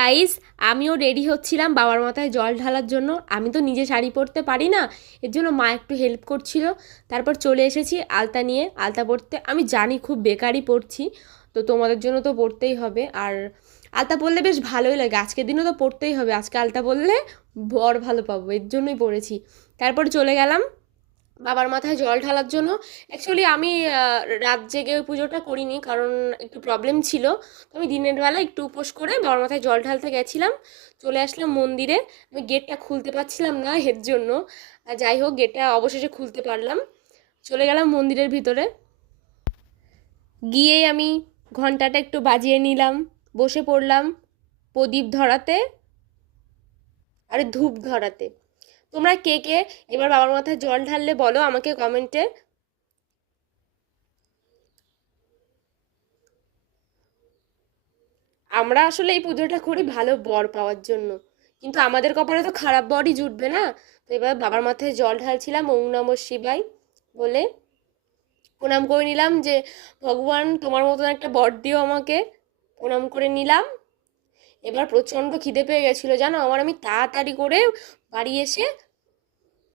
Guys, আমিও ready হচ্ছিলাম বাবার মাথায় জল ঢালার জন্য। আমি তো নিজে শাড়ি পরতে পারি না, এর জন্য মা একটু হেল্প করছিল। তারপর চলে এসেছি আলতা নিয়ে, আলতা পরতে। আমি জানি খুব বেকারই পড়ছি, তো তোমাদের জন্য তো পড়তেই হবে। আর আলতা পরলে বেশ ভালোই লাগে, আজকের দিনও তো পড়তেই হবে। আজকে আলতা পরলে বর ভালো পাবো, এর জন্যই পড়েছি। তারপর চলে গেলাম বাবার মাথায় জল ঢালার জন্য। অ্যাকচুয়ালি আমি রাত জেগে ওই পুজোটা করিনি, কারণ একটু প্রবলেম ছিল। তো আমি দিনের বেলা একটু উপোস করে বাবার মাথায় জল ঢালতে গেছিলাম। চলে আসলাম মন্দিরে। আমি গেটটা খুলতে পারছিলাম না এর জন্য, যাই হোক গেটটা অবশেষে খুলতে পারলাম। চলে গেলাম মন্দিরের ভিতরে। গিয়ে আমি ঘন্টাটা একটু বাজিয়ে নিলাম, বসে পড়লাম প্রদীপ ধরাতে, আরে ধূপ ধরাতে। তোমরা কে কে এবার বাবার মাথায় জল ঢাললে বলো আমাকে কমেন্টে। আমরা আসলে এই পুজোটা করি ভালো বর পাওয়ার জন্য, কিন্তু আমাদের কপালে তো খারাপ বরই জুটবে না। তো এবার বাবার মাথায় জল ঢালছিলাম ওং নমঃ শিবায় বলে, প্রণাম করে নিলাম যে ভগবান তোমার মতন একটা বর দিও আমাকে। প্রণাম করে নিলাম। এবার প্রচণ্ড খিদে পেয়ে গেছিলো জানো আমার, আমি তাড়াতাড়ি করে বাড়ি এসে